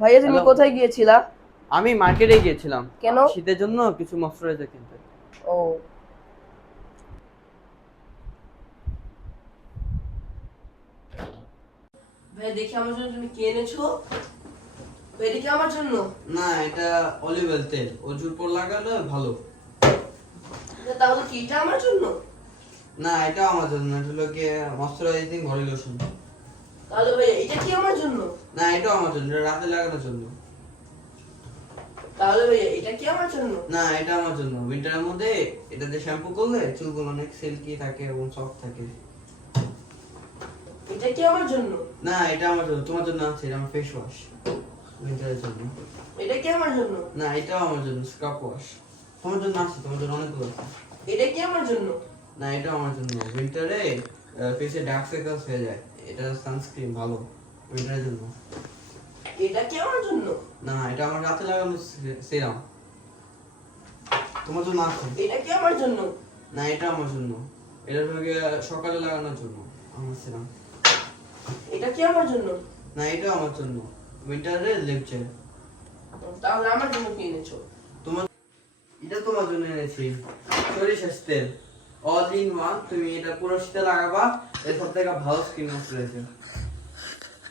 ভাইয়া তুমি হ্যালো। কোথায় গিয়েছিলা? আমি মার্কেটে গিয়েছিলাম কেন? শীতের জন্য কিছু ময়শ্চারাইজার কিনতে। ও ভাই দেখি আমার জন্য তুমি কি এনেছো। ভাই দেখি আমার জন্য। না, এটা অলিভ অয়েল তেল, অজুর পর লাগালে ভালো। তাহলে কি এটা আমার জন্য? না, এটা আমার জন্য, এটা হলো গিয়ে ময়শ্চারাইজিং বডি লোশন। তাহলে ভাই এটা কি আমার জন্য? না, এটাও আমার জন্য, এটা রাতে লাগানোর জন্য। তাহলে ভাই এটা কি আমার জন্য? না, এটা আমার জন্য, উইন্টারের মধ্যে এটা দিয়ে শ্যাম্পু করলে চুলগুলো অনেক সিল্কি থাকে এবং সফট থাকে। এটা কি আমার জন্য? না, এটা আমার জন্য, তোমার জন্য আছে, এটা আমার ফেস ওয়াশ উইন্টারের জন্য। এটা কি আমার জন্য? না, এটাও আমার জন্য স্ক্রাব ওয়াশ। তোমার জন্য আছে, তোমার জন্য অনেকগুলো আছে। এটা কি আমার জন্য? না, এটাও আমার জন্য, উইন্টারে ফেসে ডার্ক সার্কেলস হয়ে যায়, এটা সানস্ক্রিন ভালো উইন্টারের জন্য। এটা কি আমার জন্য? না, এটা আমার রাতে লাগানো সিরাম, তোমার জন্য আছে। এটা কি আমার জন্য? না, এটা আমার জন্য, এটা হলো গিয়ে সকালে লাগানোর জন্য আমার সিরাম। এটা কি আমার জন্য? না, এটাও আমার জন্য, উইন্টারে লিপ জেল। তাহলে আমার জন্য কি এনেছো? তোমার, এটা তোমার জন্য এনেছি সরিষার তেল, অল ইন ওয়ান। তুমি এটা পুরো শীতে লাগাবা, এর সব থেকে ভালো স্কিন ময়শ্চারাইজার।